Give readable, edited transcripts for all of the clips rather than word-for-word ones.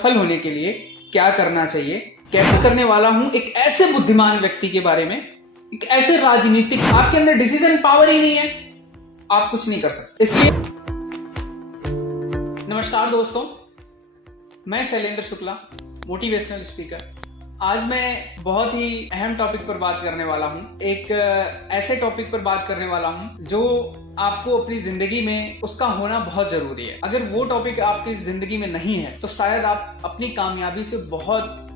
सफल होने के लिए क्या करना चाहिए, कैसे करने वाला हूं एक ऐसे बुद्धिमान व्यक्ति के बारे में, एक ऐसे राजनीतिक, आपके अंदर डिसीजन पावर ही नहीं है, आप कुछ नहीं कर सकते। इसलिए नमस्कार दोस्तों, मैं शैलेंद्र शुक्ला, मोटिवेशनल स्पीकर। आज मैं बहुत ही अहम टॉपिक पर बात करने वाला हूं। एक ऐसे टॉपिक पर बात करने वाला हूं जो आपको अपनी जिंदगी में उसका होना बहुत जरूरी है। अगर वो टॉपिक आपकी जिंदगी में नहीं है तो शायद आप अपनी कामयाबी से बहुत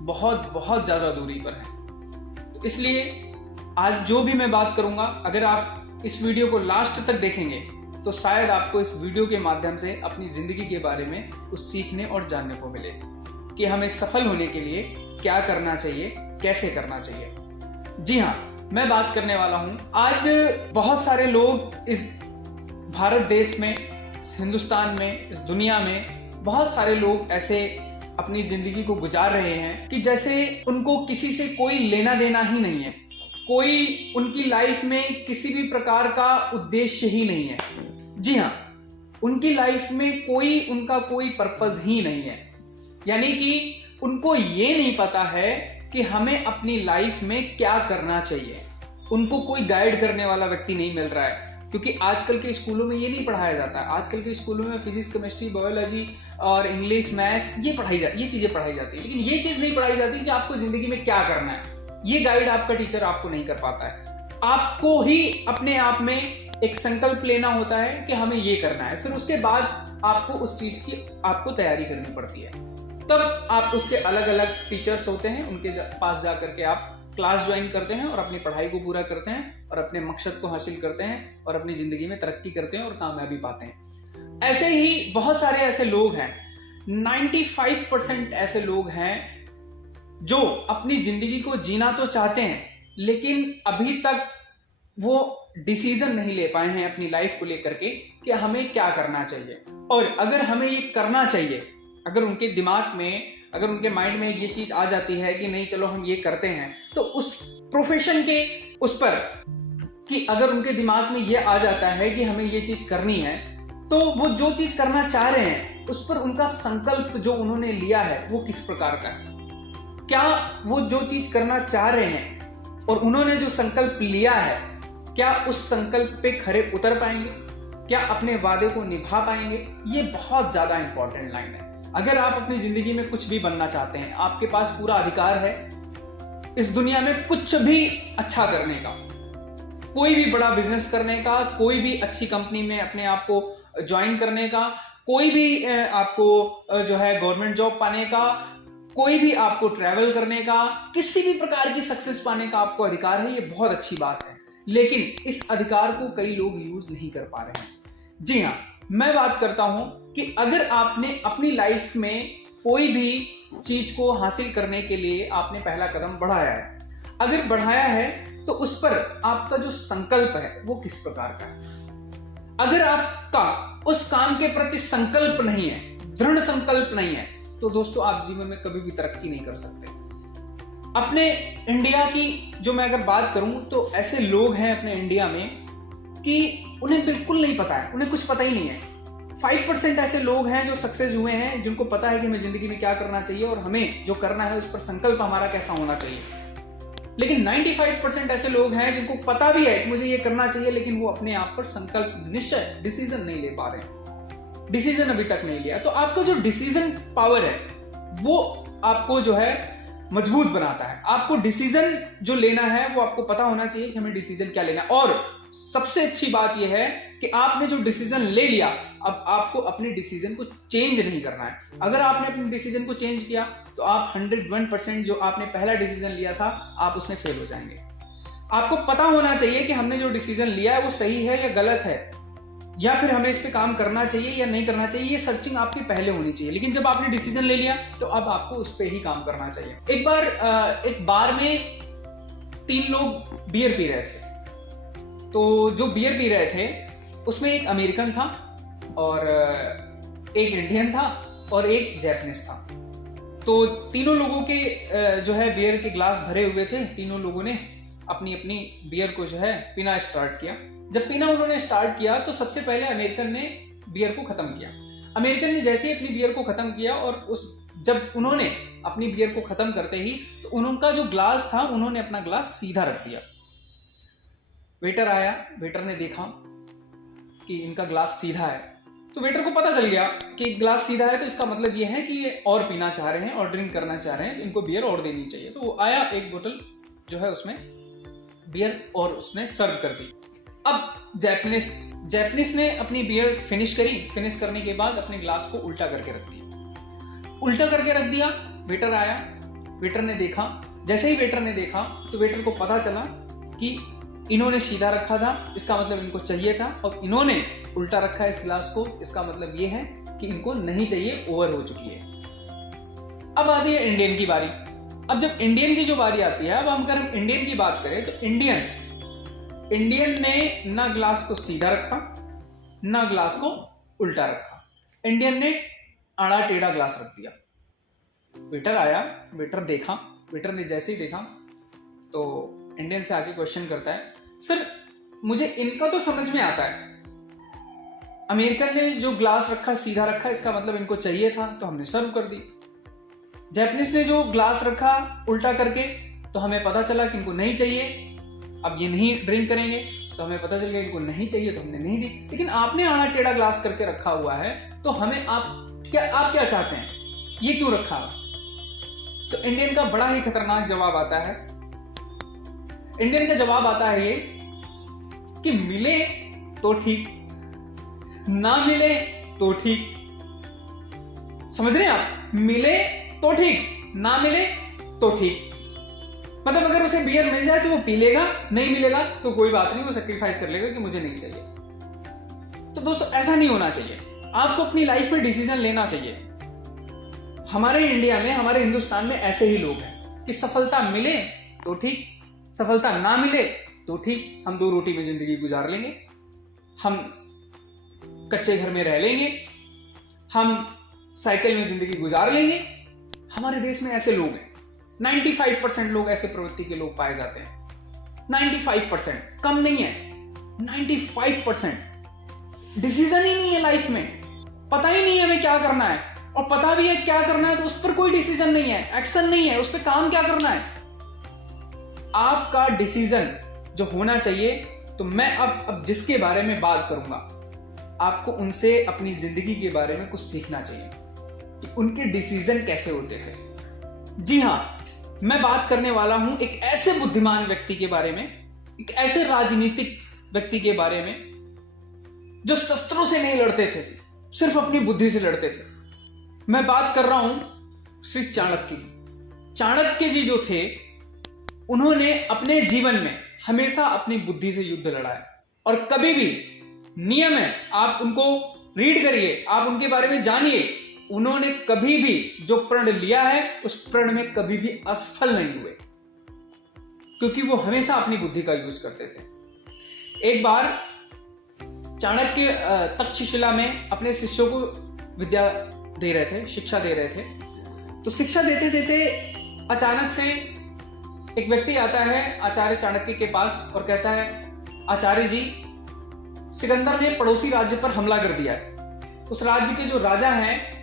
बहुत बहुत ज्यादा दूरी पर हैं। तो इसलिए आज जो भी मैं बात करूंगा, अगर आप इस वीडियो को लास्ट तक देखेंगे तो शायद आपको इस वीडियो के माध्यम से अपनी जिंदगी के बारे में कुछ सीखने और जानने को मिले कि हमें सफल होने के लिए क्या करना चाहिए, कैसे करना चाहिए। जी हाँ, मैं बात करने वाला हूं। आज बहुत सारे लोग इस भारत देश में, इस हिंदुस्तान में, इस दुनिया में बहुत सारे लोग ऐसे अपनी जिंदगी को गुजार रहे हैं कि जैसे उनको किसी से कोई लेना देना ही नहीं है, कोई उनकी लाइफ में किसी भी प्रकार का उद्देश्य ही नहीं है। जी हाँ, उनकी लाइफ में उनका कोई पर्पस ही नहीं है। यानी कि उनको ये नहीं पता है कि हमें अपनी लाइफ में क्या करना चाहिए। उनको कोई गाइड करने वाला व्यक्ति नहीं मिल रहा है, क्योंकि आजकल के स्कूलों में ये नहीं पढ़ाया जाता है। आजकल के स्कूलों में फिजिक्स, केमिस्ट्री, बायोलॉजी और इंग्लिश, मैथ्स ये चीजें पढ़ाई जाती है, लेकिन ये चीज नहीं पढ़ाई जाती कि आपको जिंदगी में क्या करना है। ये गाइड आपका टीचर आपको नहीं कर पाता है। आपको ही अपने आप में एक संकल्प लेना होता है कि हमें ये करना है, फिर उसके बाद आपको उस चीज की आपको तैयारी करनी पड़ती है। तब आप उसके अलग अलग टीचर्स होते हैं, उनके पास जाकर के आप क्लास ज्वाइन करते हैं और अपनी पढ़ाई को पूरा करते हैं और अपने मकसद को हासिल करते हैं और अपनी जिंदगी में तरक्की करते हैं और कामयाबी पाते हैं। ऐसे ही बहुत सारे ऐसे लोग हैं, 95% ऐसे लोग हैं जो अपनी जिंदगी को जीना तो चाहते हैं, लेकिन अभी तक वो डिसीजन नहीं ले पाए हैं अपनी लाइफ को लेकर के कि हमें क्या करना चाहिए। और अगर हमें ये करना चाहिए, अगर उनके दिमाग में, अगर उनके माइंड में ये चीज आ जाती है कि नहीं चलो हम ये करते हैं, तो उस प्रोफेशन के उस पर कि अगर उनके दिमाग में ये आ जाता है कि हमें ये चीज करनी है, तो वो जो चीज करना चाह रहे हैं उस पर उनका संकल्प जो उन्होंने लिया है वो किस प्रकार का है। क्या वो जो चीज करना चाह रहे हैं और उन्होंने जो संकल्प लिया है, क्या उस संकल्प पे खरे उतर पाएंगे, क्या अपने वादे को निभा पाएंगे। ये बहुत ज्यादा इंपॉर्टेंट लाइन है। अगर आप अपनी जिंदगी में कुछ भी बनना चाहते हैं, आपके पास पूरा अधिकार है इस दुनिया में कुछ भी अच्छा करने का, कोई भी बड़ा बिजनेस करने का, कोई भी अच्छी कंपनी में अपने आप को ज्वाइन करने का, कोई भी आपको जो है गवर्नमेंट जॉब पाने का, कोई भी आपको ट्रैवल करने का, किसी भी प्रकार की सक्सेस पाने का आपको अधिकार है। ये बहुत अच्छी बात है, लेकिन इस अधिकार को कई लोग यूज नहीं कर पा रहे हैं। जी हाँ, मैं बात करता हूं कि अगर आपने अपनी लाइफ में कोई भी चीज को हासिल करने के लिए आपने पहला कदम बढ़ाया है, अगर बढ़ाया है तो उस पर आपका जो संकल्प है वो किस प्रकार का है। अगर आपका उस काम के प्रति संकल्प नहीं है, दृढ़ संकल्प नहीं है, तो दोस्तों आप जीवन में कभी भी तरक्की नहीं कर सकते। अपने इंडिया की जो मैं अगर बात करूं तो ऐसे लोग हैं अपने इंडिया में कि उन्हें बिल्कुल नहीं पता है, उन्हें कुछ पता ही नहीं है। 5% ऐसे लोग हैं जो सक्सेस हुए हैं, जिनको पता है कि हमें जिंदगी में क्या करना चाहिए और हमें जो करना है उस पर संकल्प हमारा कैसा होना चाहिए। लेकिन 95% ऐसे लोग हैं जिनको पता भी है कि मुझे ये करना चाहिए, लेकिन वो अपने आप पर संकल्प, निश्चय, डिसीजन नहीं ले पा रहे हैं, डिसीजन अभी तक नहीं लिया। तो आपका जो डिसीजन पावर है वो आपको जो है मजबूत बनाता है। आपको डिसीजन जो लेना है वो आपको पता होना चाहिए कि हमें डिसीजन क्या लेना है। और सबसे अच्छी बात यह है कि आपने जो डिसीजन ले लिया, अब आपको अपने डिसीजन को चेंज नहीं करना है। अगर आपने अपने डिसीजन को चेंज किया तो आप 101% जो आपने पहला डिसीजन लिया था आप उसमें फेल हो जाएंगे। आपको पता होना चाहिए कि हमने जो डिसीजन लिया है वो सही है या गलत है, या फिर हमें इस पे काम करना चाहिए या नहीं करना चाहिए। ये सर्चिंग आपकी पहले होनी चाहिए। लेकिन जब आपने डिसीजन ले लिया तो अब आपको उस पे ही काम करना चाहिए। एक बार में 3 लोग बियर पी रहे थे। तो जो बियर पी रहे थे उसमें एक अमेरिकन था और एक इंडियन था और एक जैपनीज था। तो तीनों लोगों के जो है बियर के ग्लास भरे हुए थे। तीनों लोगों ने अपनी अपनी बियर को जो है पीना स्टार्ट किया। जब पीना उन्होंने स्टार्ट किया तो सबसे पहले अमेरिकन ने बियर को खत्म किया। अमेरिकन ने जैसे ही अपनी बियर को खत्म किया और उस जब उन्होंने अपनी बियर को खत्म करते ही तो उनका जो ग्लास था उन्होंने अपना ग्लास सीधा रख दिया। वेटर आया, वेटर ने देखा कि इनका ग्लास सीधा है, तो वेटर को पता चल गया कि ग्लास सीधा है तो इसका मतलब ये है कि ये और पीना चाह रहे हैं और ड्रिंक करना चाह रहे हैं, तो इनको बियर और देनी चाहिए। तो वो आया, एक बोतल जो है उसमें बियर और उसने सर्व कर दी। अब जैपनीज ने अपनी बियर फिनिश करी। फिनिश करने के बाद अपने ग्लास को उल्टा करके रख दिया। वेटर आया, वेटर ने देखा। जैसे ही वेटर ने देखा तो वेटर को पता चला कि इन्होंने सीधा रखा था, इसका मतलब इनको चाहिए था, और इन्होंने उल्टा रखा है इस ग्लास को, इसका मतलब ये है कि इनको नहीं चाहिए, ओवर हो चुकी है। अब आती है इंडियन की बारी। अब जब इंडियन की जो बारी आती है, अब अगर हम इंडियन की बात करें तो इंडियन ने ना ग्लास को सीधा रखा ना ग्लास को उल्टा रखा। इंडियन ने आड़ा टेढ़ा ग्लास रख दिया। वेटर आया, वेटर देखा। वेटर ने जैसे ही देखा तो इंडियन से आके क्वेश्चन करता है, सर मुझे इनका तो समझ में आता है, अमेरिकन ने जो ग्लास रखा सीधा रखा, इसका मतलब इनको चाहिए था तो हमने सर्व कर दी। जैपनीज ने जो ग्लास रखा उल्टा करके तो हमें पता चला कि इनको नहीं चाहिए, अब ये नहीं ड्रिंक करेंगे, तो हमें पता चल गया इनको नहीं चाहिए तो हमने नहीं दी। लेकिन आपने आड़ा टेढ़ा ग्लास करके रखा हुआ है, तो हमें आप क्या चाहते हैं, ये क्यों रखा? तो इंडियन का बड़ा ही खतरनाक जवाब आता है। इंडियन का जवाब आता है ये कि मिले तो ठीक, ना मिले तो ठीक। समझ रहे हैं आप? मिले तो ठीक, ना मिले तो ठीक। मतलब अगर उसे बियर मिल जाए तो वो पी लेगा, नहीं मिलेगा तो कोई बात नहीं, वो सैक्रिफाइस कर लेगा कि मुझे नहीं चाहिए। तो दोस्तों ऐसा नहीं होना चाहिए। आपको अपनी लाइफ में डिसीजन लेना चाहिए। हमारे इंडिया में, हमारे हिंदुस्तान में ऐसे ही लोग हैं कि सफलता मिले तो ठीक, सफलता ना मिले तो ठीक, हम दो रोटी में जिंदगी गुजार लेंगे, हम कच्चे घर में रह लेंगे, हम साइकिल में जिंदगी गुजार लेंगे। हमारे देश में ऐसे लोग हैं। 95% लोग ऐसे प्रवृत्ति के लोग पाए जाते हैं। 95%, कम नहीं है, 95%। डिसीजन ही नहीं है लाइफ में, पता ही नहीं है हमें क्या करना है, और पता भी है क्या करना है तो उस पर कोई डिसीजन नहीं है, एक्शन नहीं है, उस पर काम क्या करना है। आपका डिसीजन जो होना चाहिए, तो मैं अब जिसके बारे में बात करूंगा, आपको उनसे अपनी जिंदगी के बारे में कुछ सीखना चाहिए कि उनके डिसीजन कैसे होते थे। जी हां, मैं बात करने वाला हूं एक ऐसे बुद्धिमान व्यक्ति के बारे में, एक ऐसे राजनीतिक व्यक्ति के बारे में जो शस्त्रों से नहीं लड़ते थे, सिर्फ अपनी बुद्धि से लड़ते थे। मैं बात कर रहा हूं श्री चाणक्य की। चाणक्य जी जो थे, उन्होंने अपने जीवन में हमेशा अपनी बुद्धि से युद्ध लड़ा है, और कभी भी, नियम है, आप उनको रीड करिए, आप उनके बारे में जानिए, उन्होंने कभी भी जो प्रण लिया है उस प्रण में कभी भी असफल नहीं हुए, क्योंकि वो हमेशा अपनी बुद्धि का यूज करते थे। एक बार चाणक्य तक्षशिला में अपने शिष्यों को विद्या दे रहे थे, शिक्षा दे रहे थे। तो शिक्षा देते देते अचानक से एक व्यक्ति आता है आचार्य चाणक्य के पास और कहता है, आचार्य जी, सिकंदर ने पड़ोसी राज्य पर हमला कर दिया है। उस राज्य के जो राजा हैं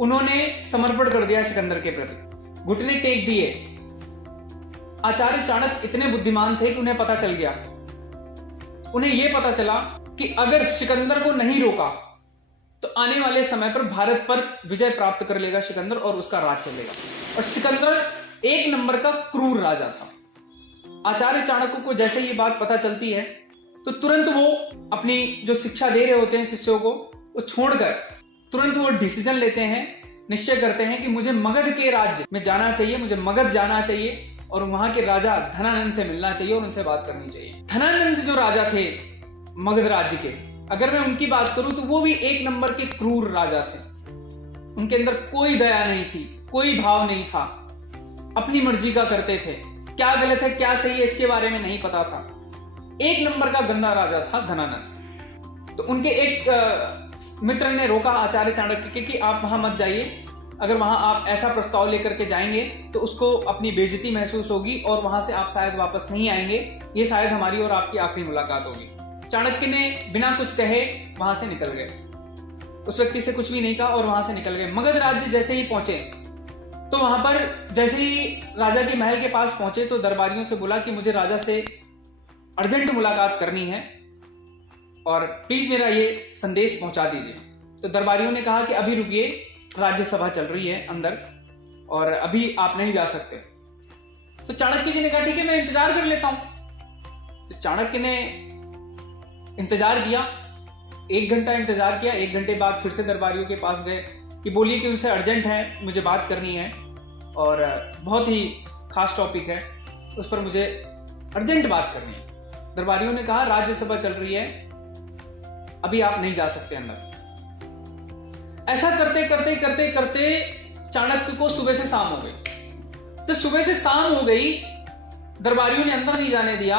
उन्होंने समर्पण कर दिया सिकंदर के प्रति, घुटने टेक दिए। आचार्य चाणक्य इतने बुद्धिमान थे कि उन्हें पता चल गया, उन्हें यह पता चला कि अगर सिकंदर को नहीं रोका तो आने वाले समय पर भारत पर विजय प्राप्त कर लेगा सिकंदर और उसका राज चलेगा। और सिकंदर एक नंबर का क्रूर राजा था। आचार्य चाणक्य को जैसे ये बात पता चलती है तो तुरंत वो अपनी जो शिक्षा दे रहे होते हैं शिष्यों को, वो छोड़कर तुरंत वो डिसीजन लेते हैं, निश्चय करते हैं कि मुझे मगध के राज्य में जाना चाहिए, मुझे मगध जाना चाहिए और वहां के राजा धनानंद से मिलना चाहिए और उनसे बात करनी चाहिए। धनानंद जो राजा थे मगध राज्य के, अगर मैं उनकी बात करूं तो वो भी एक नंबर के क्रूर राजा थे। उनके अंदर कोई दया नहीं थी, कोई भाव नहीं था, अपनी मर्जी का करते थे, क्या गलत है क्या सही है इसके बारे में नहीं पता था। एक नंबर का गंदा राजा था धनानंद। तो उनके एक मित्र ने रोका आचार्य चाणक्य के कि आप वहां मत जाइए, अगर वहां आप ऐसा प्रस्ताव लेकर के जाएंगे तो उसको अपनी बेइज्जती महसूस होगी और वहां से आप शायद वापस नहीं आएंगे, ये शायद हमारी और आपकी आखिरी मुलाकात होगी। चाणक्य ने बिना कुछ कहे वहां से निकल गए। उस व्यक्ति से कुछ भी नहीं कहा और वहां से निकल गए। मगध राज्य जैसे ही पहुंचे तो वहां पर जैसे ही राजा के महल के पास पहुंचे तो दरबारियों से बोला कि मुझे राजा से अर्जेंट मुलाकात करनी है और प्लीज मेरा ये संदेश पहुंचा दीजिए। तो दरबारियों ने कहा कि अभी रुकिए, राज्यसभा चल रही है अंदर और अभी आप नहीं जा सकते। तो चाणक्य जी ने कहा ठीक है, मैं इंतजार कर लेता हूं। तो चाणक्य ने इंतजार किया, 1 घंटा इंतजार किया। 1 घंटे बाद फिर से दरबारियों के पास गए कि बोलिए कि उनसे अर्जेंट है, मुझे बात करनी है और बहुत ही खास टॉपिक है, उस पर मुझे अर्जेंट बात करनी है। दरबारियों ने कहा राज्यसभा चल रही है, अभी आप नहीं जा सकते अंदर। ऐसा करते करते करते करते चाणक्य को सुबह से शाम हो गई। जब सुबह से शाम हो गई, दरबारियों ने अंदर नहीं जाने दिया,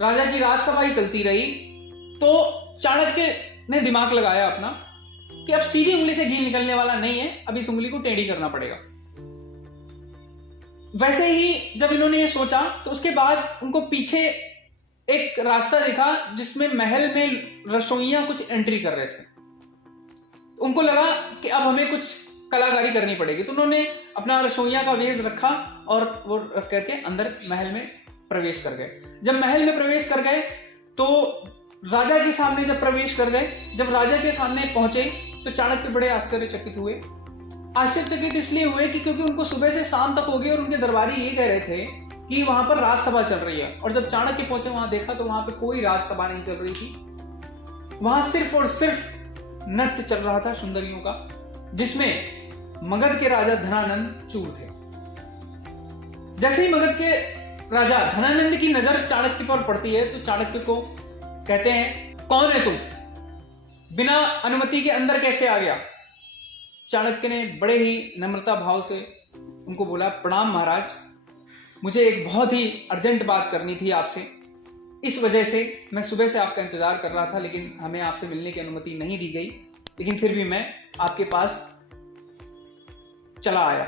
राजा की राजसभा ही चलती रही। तो चाणक्य ने दिमाग लगाया अपना कि अब सीधी उंगली से घी निकलने वाला नहीं है, अब इस उंगली को टेढ़ी करना पड़ेगा। वैसे ही जब इन्होंने ये सोचा तो उसके बाद उनको पीछे एक रास्ता देखा जिसमें महल में रसोइयां कुछ एंट्री कर रहे थे। उनको लगा कि अब हमें कुछ कलाकारी करनी पड़ेगी, तो उन्होंने अपना रसोइयां का वेश रखा और वो रख करके अंदर महल में प्रवेश कर गए। जब महल में प्रवेश कर गए तो राजा के सामने जब प्रवेश कर गए, जब राजा के सामने पहुंचे तो चाणक्य बड़े आश्चर्यचकित हुए। आश्चर्यचकित इसलिए हुए कि क्योंकि उनको सुबह से शाम तक हो गई और उनके दरबारी ये कह रहे थे कि वहां पर राजसभा चल रही है, और जब चाणक्य पहुंचे वहां देखा तो वहां पर कोई राजसभा नहीं चल रही थी। वहां सिर्फ और सिर्फ नृत्य चल रहा था सुंदरियों का, जिसमें मगध के राजा धनानंद चूर थे। जैसे ही मगध के राजा धनानंद की नजर चाणक्य पर पड़ती है तो चाणक्य को कहते हैं, कौन है तुम, बिना अनुमति के अंदर कैसे आ गया? चाणक्य ने बड़े ही नम्रता भाव से उनको बोला, प्रणाम महाराज, मुझे एक बहुत ही अर्जेंट बात करनी थी आपसे, इस वजह से मैं सुबह से आपका इंतजार कर रहा था, लेकिन हमें आपसे मिलने की अनुमति नहीं दी गई, लेकिन फिर भी मैं आपके पास चला आया।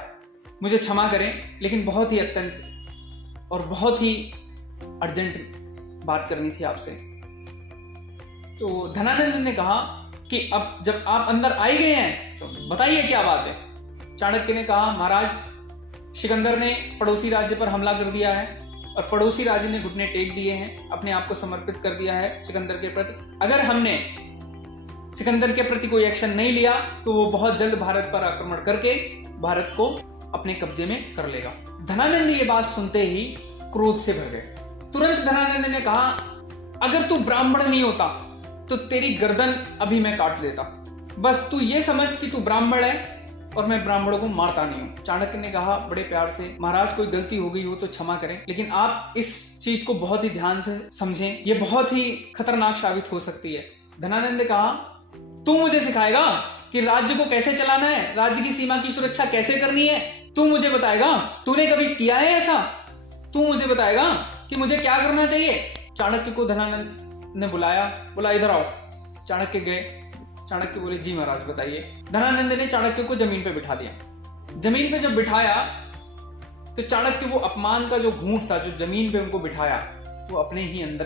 मुझे क्षमा करें, लेकिन बहुत ही अत्यंत और बहुत ही अर्जेंट बात करनी थी आपसे। तो धनानंद ने कहा कि अब जब आप अंदर आ ही गए हैं तो बताइए क्या बात है। चाणक्य ने कहा, महाराज सिकंदर ने पड़ोसी राज्य पर हमला कर दिया है और पड़ोसी राज्य ने घुटने टेक दिए हैं, अपने आप को समर्पित कर दिया है सिकंदर के प्रति। अगर हमने सिकंदर के प्रति कोई एक्शन नहीं लिया तो वो बहुत जल्द भारत पर आक्रमण करके भारत को अपने कब्जे में कर लेगा। धनानंद ये बात सुनते ही क्रोध से भर गए। तुरंत धनानंद ने कहा, अगर तू ब्राह्मण नहीं होता तो तेरी गर्दन अभी मैं काट देता, बस तू ये समझ कि तू ब्राह्मण है और मैं ब्राह्मणों को मारता नहीं हूं। चाणक्य ने कहा बड़े प्यार से, महाराज कोई गलती हो गई हो तो क्षमा करें, लेकिन आप इस चीज को बहुत ही ध्यान से समझें, ये बहुत ही खतरनाक साबित हो सकती है। धनानंद ने कहा, तू मुझे सिखाएगा कि राज्य को कैसे चलाना है, राज्य की सीमा की सुरक्षा कैसे करनी है, तू मुझे बताएगा? तूने कभी किया है ऐसा? तू मुझे बताएगा कि मुझे क्या करना चाहिए? चाणक्य को धनानंद ने बुलाया, बोला इधर आओ। चाणक्य गए। चाणक्य बोले, जी महाराज बताइए। धनानंद ने चाणक्य को जमीन पे बिठा दिया। जमीन पे जब बिठाया तो चाणक्य वो अपमान का जो घूंट था, जो जमीन पे उनको बिठाया, वो अपने ही अंदर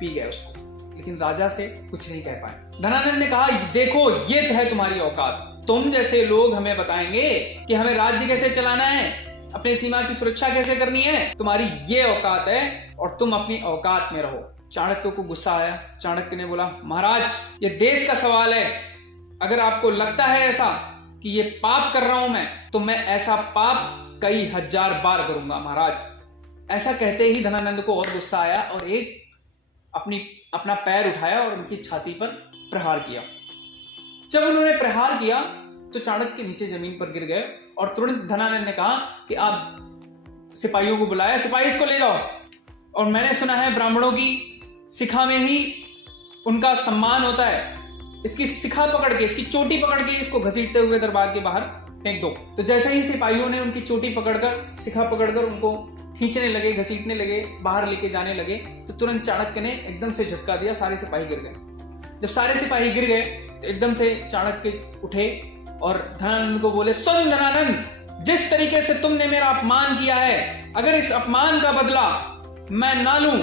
पी गए उसको, लेकिन राजा से कुछ नहीं कह पाए। धनानंद ने कहा, देखो ये है तुम्हारी औकात, तुम जैसे लोग हमें बताएंगे कि हमें राज्य कैसे चलाना है, अपनी सीमा की सुरक्षा कैसे करनी है, तुम्हारी ये औकात है और तुम अपनी औकात में रहो। चाणक्य को गुस्सा आया। चाणक्य ने बोला, महाराज ये देश का सवाल है, अगर आपको लगता है ऐसा कि ये पाप कर रहा हूं मैं, तो मैं ऐसा पाप कई 1000 बार करूंगा महाराज। ऐसा कहते ही धनानंद को और गुस्सा आया और अपना पैर उठाया और उनकी छाती पर प्रहार किया। जब उन्होंने प्रहार किया तो चाणक्य के नीचे जमीन पर गिर गए और तुरंत धनानंद ने कहा कि आप सिपाहियों को बुलाया, सिपाही इसको ले जाओ। और मैंने सुना है ब्राह्मणों की शिखा में ही उनका सम्मान होता है, इसकी शिखा पकड़ के, इसकी चोटी पकड़ के इसको घसीटते हुए दरबार के बाहर फेंक दो। तो जैसे ही सिपाहियों ने उनकी चोटी पकड़कर, शिखा पकड़कर उनको खींचने लगे, घसीटने लगे, बाहर लेके जाने लगे, तो तुरंत चाणक्य ने एकदम से झटका दिया, सारे सिपाही गिर गए। जब सारे सिपाही गिर गए तो एकदम से चाणक्य उठे और धनानंद को बोले, सुन धनानंद, जिस तरीके से तुमने मेरा अपमान किया है, अगर इस अपमान का बदला मैं ना लूं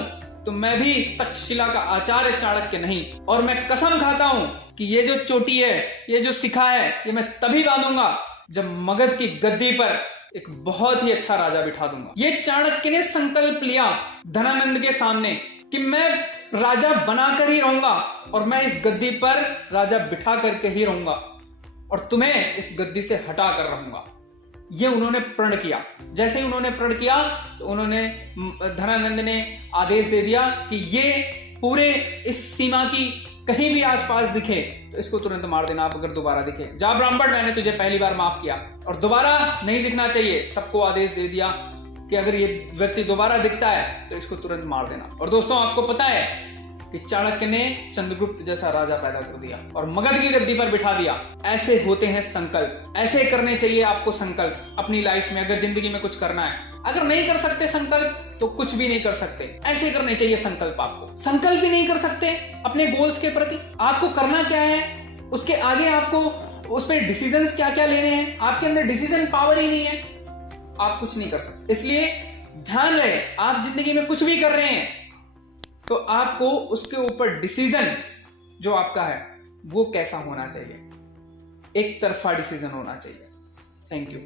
तो मैं भी तक्षशिला का आचार्य चाणक्य नहीं। और मैं कसम खाता हूं कि ये जो चोटी है, ये जो शिखा है, ये मैं तभी बांधूंगा जब मगध की गद्दी पर एक बहुत ही अच्छा राजा बिठा दूंगा। ये चाणक्य ने संकल्प लिया धनानंद के सामने कि मैं राजा बनाकर ही रहूंगा और मैं इस गद्दी पर राजा बिठा करके ही रहूंगा और तुम्हें इस गद्दी से हटा कर रहूंगा। ये उन्होंने प्रण किया। जैसे ही उन्होंने प्रण किया तो उन्होंने धनानंद ने आदेश दे दिया कि ये पूरे इस सीमा की कहीं भी आसपास दिखे तो इसको तुरंत मार देना। आप अगर दोबारा दिखे, जा ब्राह्मण, मैंने तुझे पहली बार माफ किया और दोबारा नहीं दिखना चाहिए। सबको आदेश दे दिया कि अगर ये व्यक्ति दोबारा दिखता है तो इसको तुरंत मार देना। और दोस्तों, आपको पता है कि चाणक्य ने चंद्रगुप्त जैसा राजा पैदा कर दिया और मगध की गद्दी पर बिठा दिया। ऐसे होते हैं संकल्प, ऐसे करने चाहिए आपको संकल्प अपनी लाइफ में। अगर जिंदगी में कुछ करना है, अगर नहीं कर सकते संकल्प तो कुछ भी नहीं कर सकते। ऐसे करने चाहिए संकल्प। आपको संकल्प भी नहीं कर सकते अपने गोल्स के प्रति, आपको करना क्या है, उसके आगे आपको उस पर डिसीजंस क्या क्या लेने हैं, आपके अंदर डिसीजन पावर ही नहीं है, आप कुछ नहीं कर सकते। इसलिए ध्यान रहे, आप जिंदगी में कुछ भी कर रहे हैं तो आपको उसके ऊपर डिसीजन जो आपका है वो कैसा होना चाहिए, एक तरफा डिसीजन होना चाहिए। Thank you.